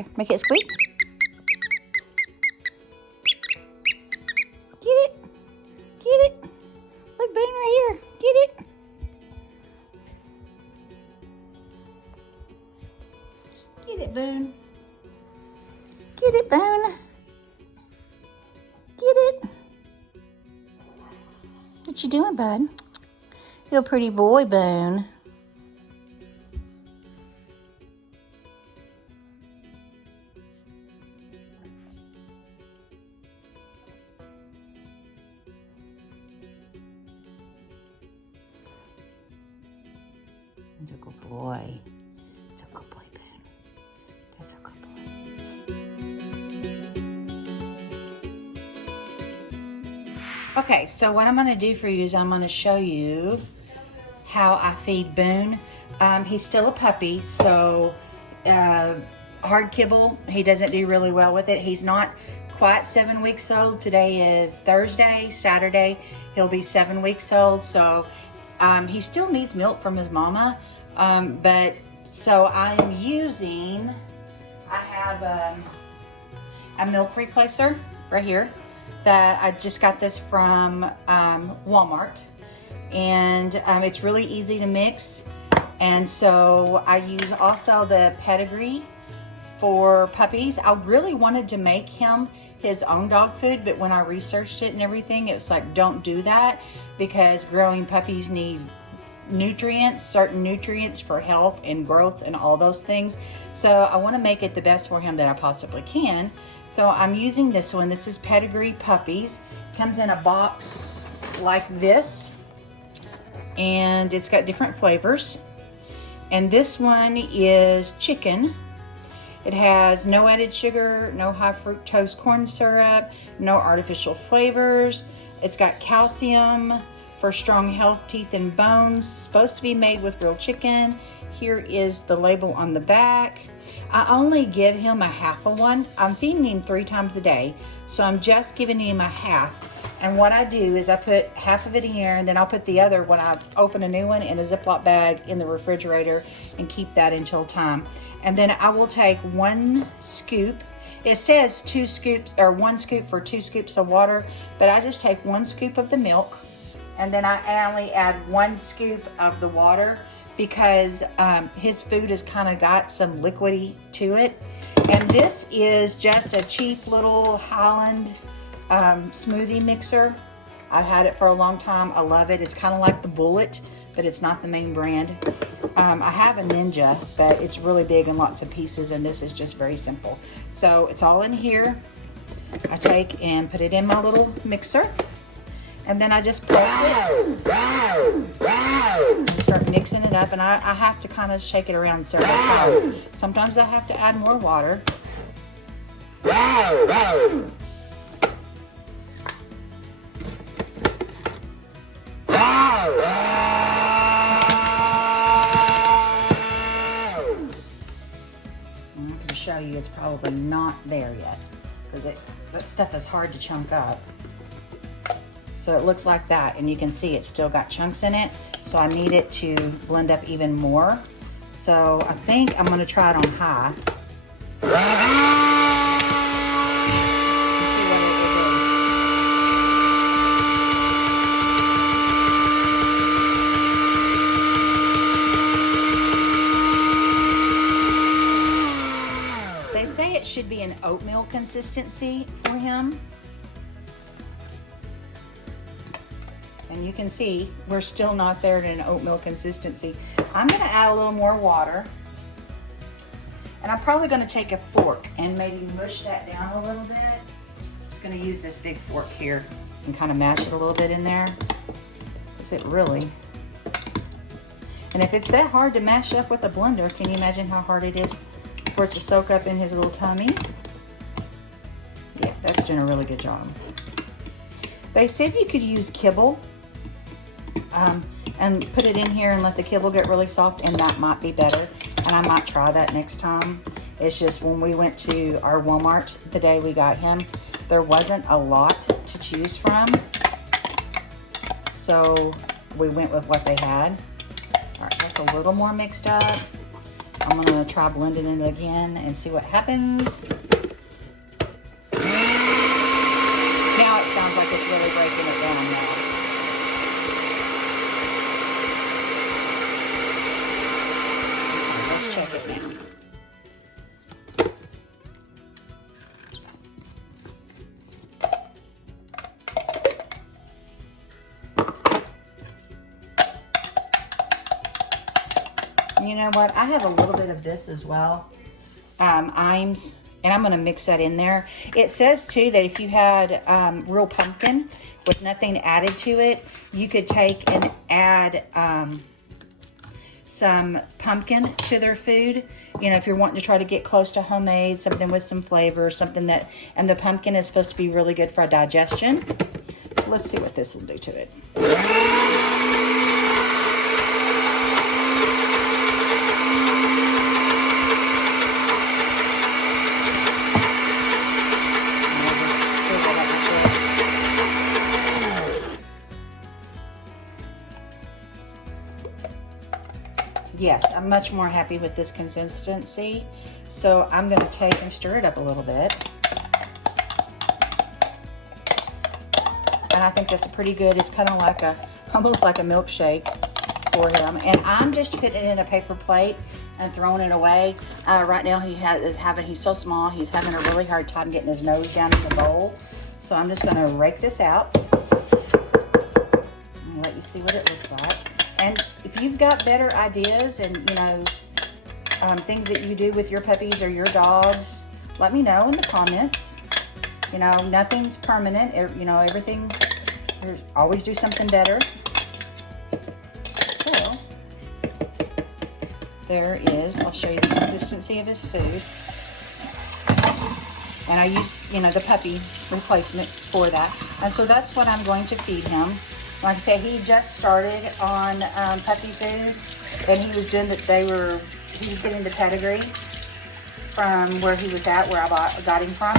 Here, make it squeak. Get it. Get it. Look, Boone right here. Get it. Get it, Boone. Get it, Boone. Get it. What you doing, bud? You're a pretty boy, Boone. That's a good boy. That's a good boy, Boone. That's a good boy. Okay, so what I'm going to do for you is I'm going to show you how I feed Boone. He's still a puppy, so hard kibble, he doesn't do really well with it. He's not quite 7 weeks old. Today is Thursday. Saturday, he'll be 7 weeks old, so he still needs milk from his mama. But so I am using, I have a milk replacer right here that I just got this from Walmart, and it's really easy to mix. And so I use also the pedigree for puppies. I really wanted to make him his own dog food, but when I researched it and everything, it was like, don't do that, because growing puppies need nutrients, certain nutrients for health and growth and all those things. So I want to make it the best for him that I possibly can. So I'm using this one. This is Pedigree Puppies. Comes in a box like this, and it's got different flavors. And this one is chicken. It has no added sugar, no high fructose corn syrup, no artificial flavors. It's got calcium for strong health, teeth, and bones. Supposed to be made with real chicken. Here is the label on the back. I only give him a half of one. I'm feeding him 3 times a day, so I'm just giving him a half. And what I do is I put half of it in here, and then I'll put the other, when I open a new one, in a Ziploc bag in the refrigerator and keep that until time. And then I will take 1 scoop. It says 2 scoops, or 1 scoop for 2 scoops of water, but I just take 1 scoop of the milk, and then I only add 1 scoop of the water, because his food has kind of got some liquidy to it. And this is just a cheap little Highland smoothie mixer. I've had it for a long time. I love it. It's kind of like the Bullet, but it's not the main brand. I have a Ninja, but it's really big and lots of pieces, and this is just very simple. So it's all in here. I take and put it in my little mixer, and then I just press it and start mixing it up. And I have to kind of shake it around several times. Sometimes I have to add more water. I'm going to show you, it's probably not there yet, because that stuff is hard to chunk up. So it looks like that, and you can see it's still got chunks in it. So I need it to blend up even more. So I think I'm going to try it on high. They say it should be an oatmeal consistency for him. And you can see we're still not there at an oatmeal consistency. I'm going to add a little more water. And I'm probably going to take a fork and maybe mush that down a little bit. I'm just going to use this big fork here and kind of mash it a little bit in there. Is it really? And if it's that hard to mash up with a blender, can you imagine how hard it is for it to soak up in his little tummy? Yeah, that's doing a really good job. They said you could use kibble and put it in here and let the kibble get really soft, and that might be better. And I might try that next time. It's just when we went to our Walmart the day we got him, there wasn't a lot to choose from. So we went with what they had. All right, that's a little more mixed up. I'm gonna try blending it again and see what happens. Now it sounds like it's really breaking it down now. Okay, let's check it now. You know what? I have a little bit of this as well. Imes, and I'm going to mix that in there. It says too that if you had real pumpkin with nothing added to it, you could take and add some pumpkin to their food. You know, if you're wanting to try to get close to homemade, something with some flavor, something that, and the pumpkin is supposed to be really good for digestion. So let's see what this will do to it. Yes, I'm much more happy with this consistency. So I'm going to take and stir it up a little bit. And I think that's pretty good. It's kind of like almost like a milkshake for him. And I'm just putting it in a paper plate and throwing it away. Right now he's so small, he's having a really hard time getting his nose down in the bowl. So I'm just going to rake this out and let you see what it looks like. And if you've got better ideas and, you know, things that you do with your puppies or your dogs, let me know in the comments. You know, nothing's permanent. You know, everything, always do something better. So, there is, I'll show you the consistency of his food. And I used, you know, the puppy replacement for that. And so that's what I'm going to feed him. Like I said, he just started on puppy food, and he was doing that. He was getting the pedigree from where he was at, where I got him from.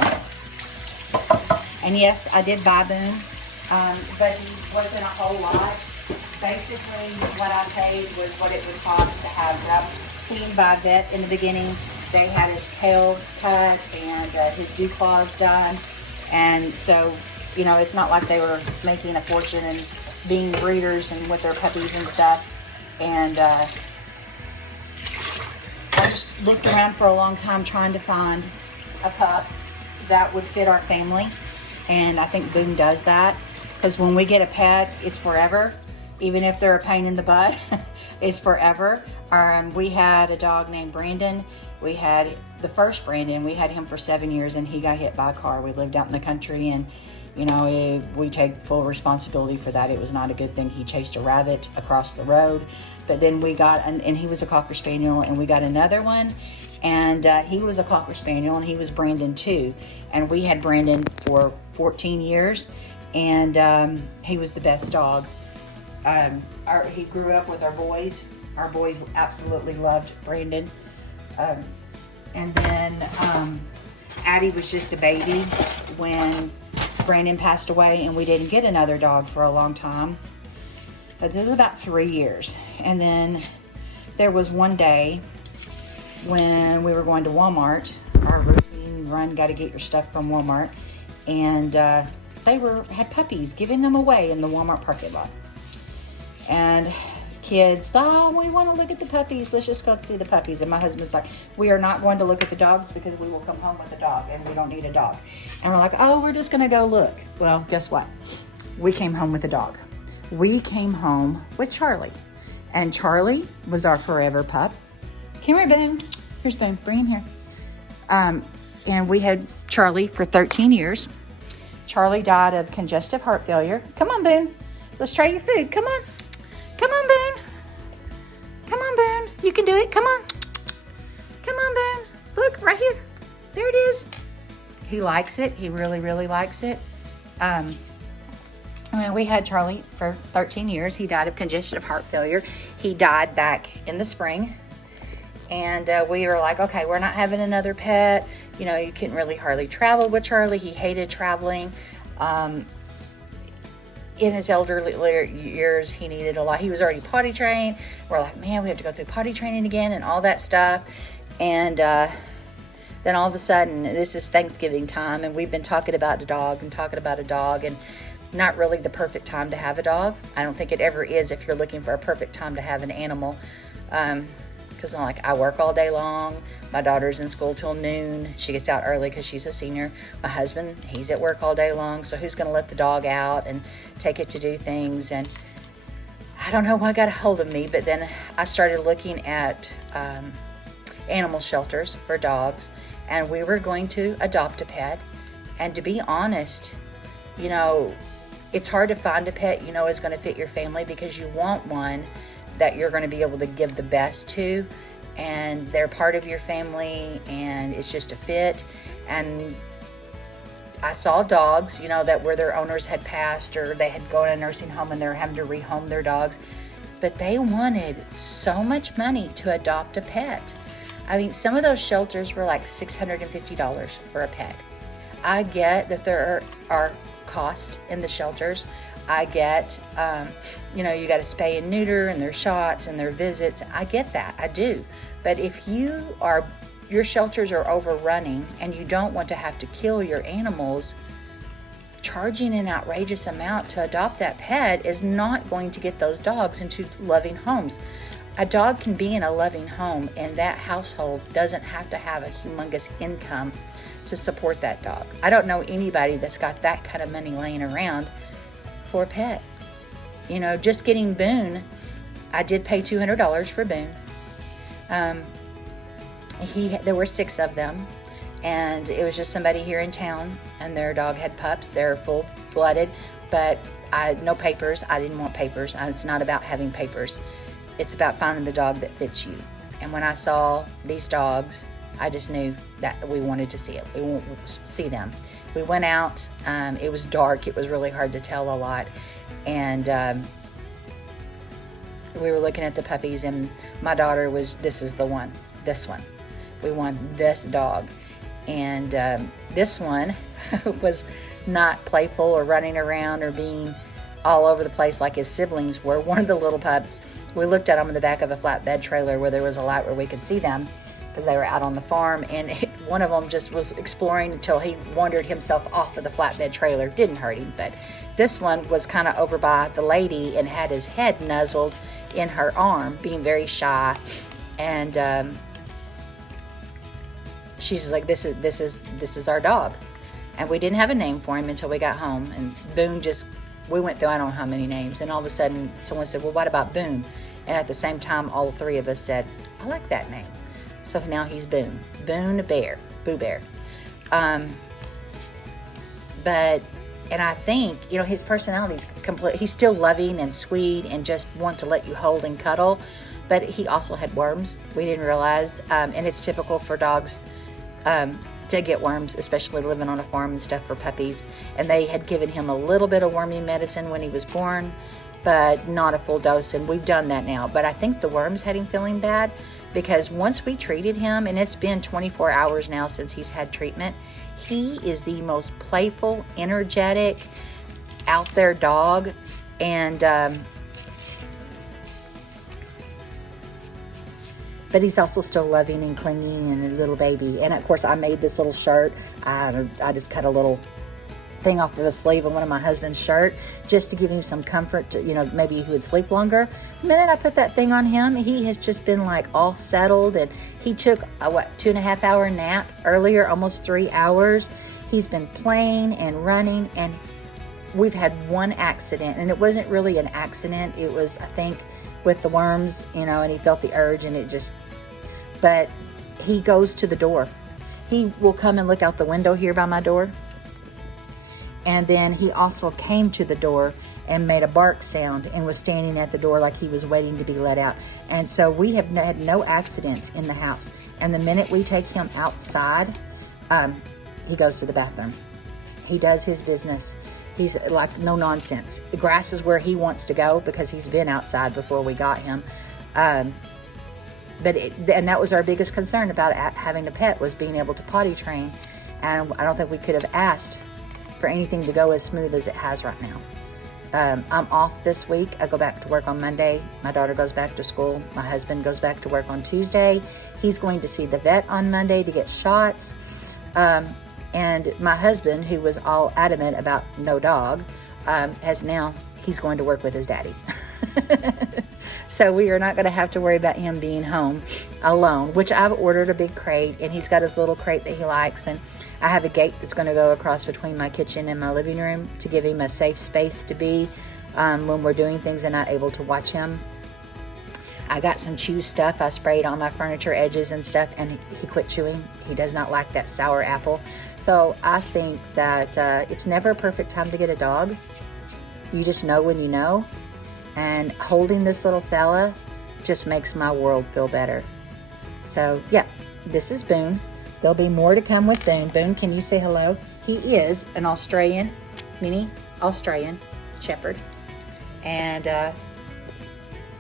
And yes, I did buy Boone, but he wasn't a whole lot. Basically, what I paid was what it would cost to have that. Seen by vet in the beginning, they had his tail cut and his dew claws done, and so, you know, it's not like they were making a fortune and being breeders and with their puppies and stuff. And I just looked around for a long time trying to find a pup that would fit our family, and I think Boone does that, because when we get a pet, it's forever. Even if they're a pain in the butt, it's forever. We had a dog named Brandon. We had the first Brandon, we had him for 7 years, and he got hit by a car. We lived out in the country, and you know, we take full responsibility for that. It was not a good thing. He chased a rabbit across the road. But then we got, and he was a Cocker Spaniel, and we got another one. And he was a Cocker Spaniel, and he was Brandon too. And we had Brandon for 14 years, and he was the best dog. He grew up with our boys. Our boys absolutely loved Brandon. And then Addie was just a baby when Brandon passed away, and we didn't get another dog for a long time. But it was about 3 years. And then there was one day when we were going to Walmart, our routine run, got to get your stuff from Walmart, and they had puppies, giving them away in the Walmart parking lot. And kids, we want to look at the puppies. Let's just go see the puppies. And my husband's like, we are not going to look at the dogs because we will come home with a dog, and we don't need a dog. And we're like, oh, we're just going to go look. Well, guess what? We came home with a dog. We came home with Charlie. And Charlie was our forever pup. Come here, Boone. Here's Boone. Bring him here. And we had Charlie for 13 years. Charlie died of congestive heart failure. Come on, Boone. Let's try your food. Come on. Come on, Boone. Come on, Boone. You can do it. Come on. Come on, Boone. Look, right here. There it is. He likes it. He really, really likes it. We had Charlie for 13 years. He died of congestive heart failure. He died back in the spring. And we were like, okay, we're not having another pet. You know, you couldn't really hardly travel with Charlie. He hated traveling. in his elderly years, he needed a lot. He was already potty trained. We're like, man, we have to go through potty training again and all that stuff. And then all of a sudden, this is Thanksgiving time, and we've been talking about a dog and not really the perfect time to have a dog. I don't think it ever is if you're looking for a perfect time to have an animal. Because I work all day long. My daughter's in school till noon. She gets out early because she's a senior. My husband, he's at work all day long. So who's going to let the dog out and take it to do things? And I don't know what got a hold of me, but then I started looking at animal shelters for dogs, and we were going to adopt a pet. And to be honest, it's hard to find a pet is going to fit your family, because you want one that you're going to be able to give the best to, and they're part of your family, and it's just a fit. And I saw dogs, that where their owners had passed, or they had gone to a nursing home and they're having to rehome their dogs, but they wanted so much money to adopt a pet. I mean, some of those shelters were like $650 for a pet. I get that there are costs in the shelters. I get, you got to spay and neuter, and their shots and their visits. I get that. I do. But if your shelters are overrunning and you don't want to have to kill your animals, charging an outrageous amount to adopt that pet is not going to get those dogs into loving homes. A dog can be in a loving home, and that household doesn't have to have a humongous income to support that dog. I don't know anybody that's got that kind of money laying around for a pet. Just getting Boone, I did pay $200 for Boone. There were 6 of them, and it was just somebody here in town, and their dog had pups. They're full-blooded, but no papers. I didn't want papers. It's not about having papers. It's about finding the dog that fits you. And when I saw these dogs, I just knew that we wanted to see it. We won't see them. We went out. It was dark. It was really hard to tell a lot. And we were looking at the puppies, and my daughter this is the one. This one. We want this dog. And this one was not playful or running around or being all over the place like his siblings were. One of the little pups, we looked at them in the back of a flatbed trailer where there was a light where we could see them, because they were out on the farm, and one of them just was exploring until he wandered himself off of the flatbed trailer. Didn't hurt him, but this one was kind of over by the lady and had his head nuzzled in her arm, being very shy. And she's like, this is our dog. And we didn't have a name for him until we got home. And Boone we went through I don't know how many names, and all of a sudden someone said, well, what about Boone? And at the same time, all 3 of us said, I like that name. So now he's Boone. Boone Bear. Boo Bear. And I think, his personality's complete. He's still loving and sweet and just want to let you hold and cuddle. But he also had worms. We didn't realize. And it's typical for dogs to get worms, especially living on a farm and stuff, for puppies. And they had given him a little bit of wormy medicine when he was born, but not a full dose. And we've done that now. But I think the worms had him feeling bad, because once we treated him, and it's been 24 hours now since he's had treatment, he is the most playful, energetic, out there dog. And but he's also still loving and clinging and a little baby. And of course, I made this little shirt. I just cut a little thing off of the sleeve of one of my husband's shirt just to give him some comfort to, maybe he would sleep longer. The minute I put that thing on him, he has just been like all settled, and he took a 2.5 hour nap earlier, almost 3 hours. He's been playing and running, and we've had one accident, and it wasn't really an accident. It was, I think, with the worms, and he felt the urge, and but he goes to the door. He will come and look out the window here by my door. And then he also came to the door and made a bark sound and was standing at the door like he was waiting to be let out. And so we have had no accidents in the house. And the minute we take him outside, he goes to the bathroom. He does his business. He's like no nonsense. The grass is where he wants to go because he's been outside before we got him. And that was our biggest concern about having a pet, was being able to potty train. And I don't think we could have asked for anything to go as smooth as it has right now. I'm off this week. I go back to work on Monday. My daughter goes back to school. My husband goes back to work on Tuesday. He's going to see the vet on Monday to get shots. And my husband, who was all adamant about no dog, he's going to work with his daddy. So we are not going to have to worry about him being home alone, which I've ordered a big crate, and he's got his little crate that he likes. And I have a gate that's going to go across between my kitchen and my living room to give him a safe space to be when we're doing things and not able to watch him. I got some chew stuff. I sprayed on my furniture edges and stuff, and he quit chewing. He does not like that sour apple. So I think that it's never a perfect time to get a dog. You just know when you know. And holding this little fella just makes my world feel better. So yeah, this is Boone. There'll be more to come with Boone. Boone, can you say hello? He is an Australian, Mini Australian Shepard. And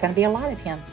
gonna be a lot of him.